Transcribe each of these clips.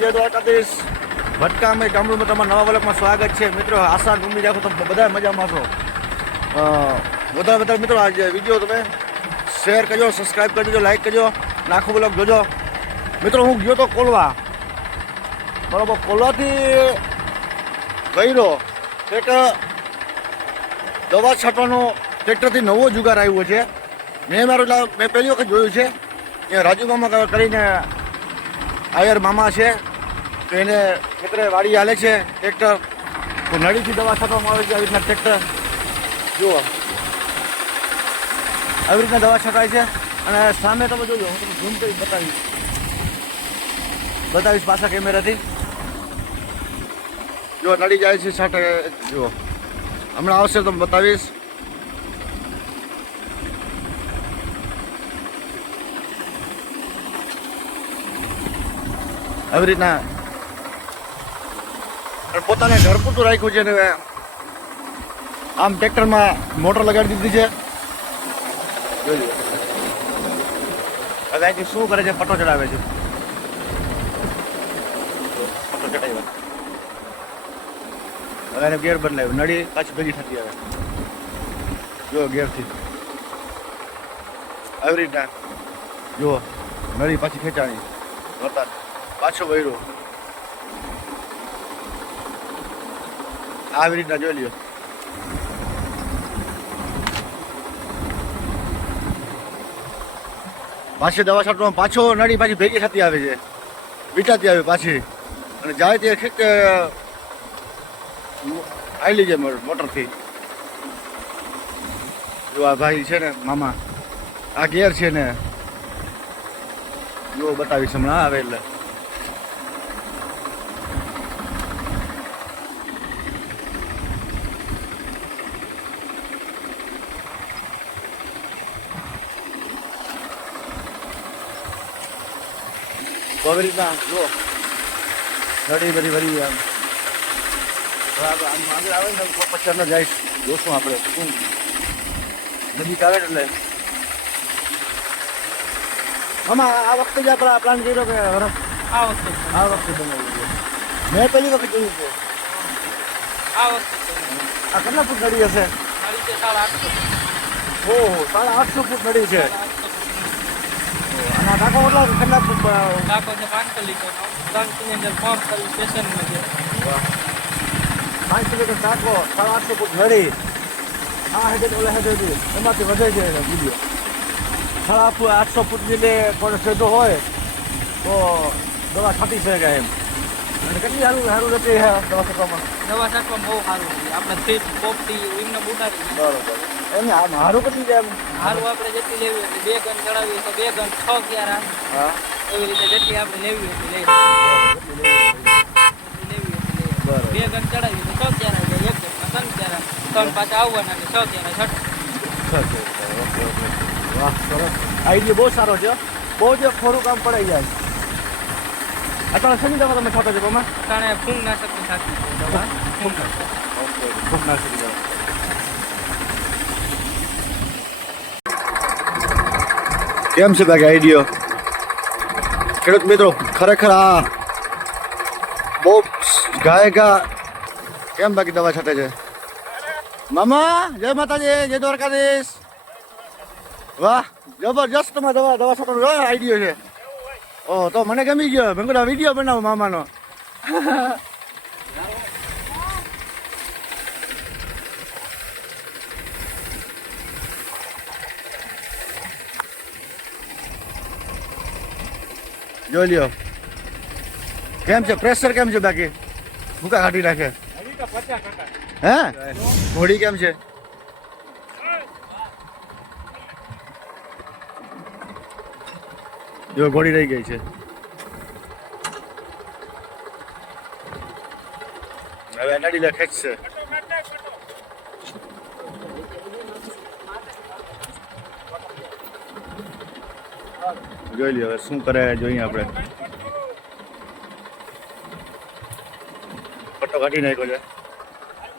જય દ્વારકાધીશ. ભટકામે ગામડુંમાં તમારા નવા વલકમાં સ્વાગત છે. મિત્રો આશા ઉમ્મીદ રાખો તમે બધા મજામાં છો. વધારે વધારે મિત્રો, આ વીડિયો તમે શેર કરજો સબસ્ક્રાઈબ કરજો લાઈક કરજો નાખો બ્લોગ જોજો. મિત્રો, હું ગયો તો કોલવા. બરાબર, કોલવાથી ગયેલો એક દવા છાંટવાનો ટ્રેક્ટરથી નવો જુગાર આવ્યો છે. મેં મારું મેં પહેલી વખત જોયું છે. એ રાજુ મામા કરીને આયર મામા છે, તો એને ખેતરે વાડી હાલે છે, ટ્રેક્ટર. તો નળીથી દવા છાંટવામાં આવે છે, આવી રીતના ટ્રેક્ટર. જુઓ. આવી રીતના દવા છંટાય છે, અને સામે તમે જોજો, હું તમને ઝૂમ કરી બતાવીશ. બતાવીશ પાછા કેમેરાથી. જો નડી જાય છે, છાંટે, જુઓ. હમણાં આવશે તો બતાવીશ. આવી રીતના પોતાને ઘર પૂરતું રાખ્યું છે ને આમ ટ્રેક્ટરમાં મોટર લગાડી દીધી છે. જોજો હવે શું કરે છે? પટ્ટો ચડાવે છે. પટ્ટો ચડાવ્યો. હવે ગેર બદલાવ્યો નળી પાછી ભેગી થતી આવે. જો ગેરથી. આવી રીતના. જુઓ, નળી પાછી ખેંચાણી. વરસાદ પાછો વૈરો આવી રીતના જોઈ લ્યો. પાછી દવા છાંટવામાં પાછો નડી પાછી ભેગી થતી આવે છે. વીટાતી આવે પાછી. અને જાય તે આવી આવેલી છે મોટરથી. જો આ ભાઈ છે ને, મામા, આ ગેર છે ને જો બતાવીશ હમણાં આવે એટલે. તો આવી રીતના જુઓ બધી ભરી આમ આમ આગળ આવે ને તો પછી જોશું આપણે શું નજીક આવે એટલે. આમાં આ વખતે જ આપણે પ્લાન કર્યો કે વરસ આ વખતે આ વખતે બનાવી મેં પહેલી વખત જોયું છે. આ વખતે આ કેટલા ફૂટ નડી હશે? ઓહો સાડા આઠસો ફૂટ નડી છે. કેટલા કેટલા ફૂટ અ, ટાંકો છે પાંચ લીટરનો ત્રણ સિલિન્ડર પંપ કરી સ્ટેશનમાં છે. પાંચ કિલોમીટર ટાંકો સાડા આઠસો ફૂટ નડી આ હેડે ઓલા હેડે એમાંથી વધે છે વીડિયો. સાડા આઠ આઠસો ફૂટ જેટલે કોઈ સીધો હોય તો દવા છાંટી શકે એમ. અને કેટલી સારું સારું રહેતી દવા છાંટવામાં? દવા છાંટવામાં બહુ સારું છે. આપણે ફીટ પોપટી એમને બુટાડી. બરોબર. એમને આમ સારું કેટલી છે એમ. સારું આપણે જેટલી લેવી હતી બે ગન ચડાવી તો બે ગન છ ક્યારા. હા. એવી રીતે જેટલી આપણે લેવી હતી લેવી. બે ગન ચડાવી તો છ ક્યારા જાય. એક ગનમાં ત્રણ ક્યારા. ત્રણ પાછા આવવાના છ ક્યારા છઠ ઓકે ઓકે વાહ સરસ. આઈડિયા બહુ સારો છે. બહુ જ ખોરું કામ પડાઈ જાય. અત્યારે શેની દવા તમે છાંટો છો બમાં અટાણે ફૂંગ નાશકની સાચી છે ફૂંગ નાશક ઓકે નાસી કેમ છે બાકી આઈડિયો ખેડૂત મિત્રો, ખરેખર આ બહુ ગાય ગા કેમ બાકી દવા છાંટે છે? મામા, જય માતાજી, જય દ્વારકાધીશ. વાહ, જબરજસ્ત તમારે દવા દવા છાંટવાનો આઈડિયો છે. ઓ તો મને ગમી ગયો. મેં વીડિયો બનાવો મામાનો. જોઈ લ્યો. કેમ છે? પ્રેશર કેમ છે બાકી? ભૂકા કાઢી નાખે. હે? ઘોડી કેમ છે? જો ઘોડી રહી ગઈ છે. હવે નડી લે ખેંચશે જોઈ લઈએ હવે શું કરે જોઈએ આપણે? પટ્ટો કાઢી નાખ્યો છે.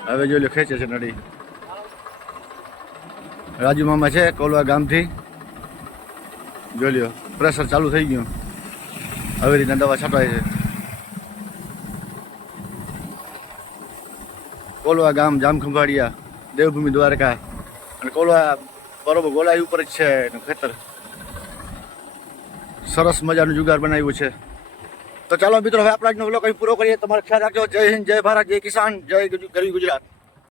હવે જોઈ લો ખેંચે છે નડી રાજુ મામા છે કોલવા ગામથી. જોઈ લ્યો, પ્રેશર ચાલુ થઈ ગયું. આવી રીતના દવા છાંટાય છે. કોલવા ગામ જામખંભાડિયા દેવભૂમિ દ્વારકા. અને કોલવા બરોબર ગોલાઈ ઉપર જ છે એનું ખેતર. સરસ મજાનું જુગાર બનાવ્યું છે. તો ચાલો મિત્રો, હવે આપણા આજનો વ્લોગ અહીં પૂરો કરીએ. તમારો ખ્યાલ રાખજો. જય હિન્દ, જય ભારત, જય કિસાન, જય ગરવી ગુજરાત.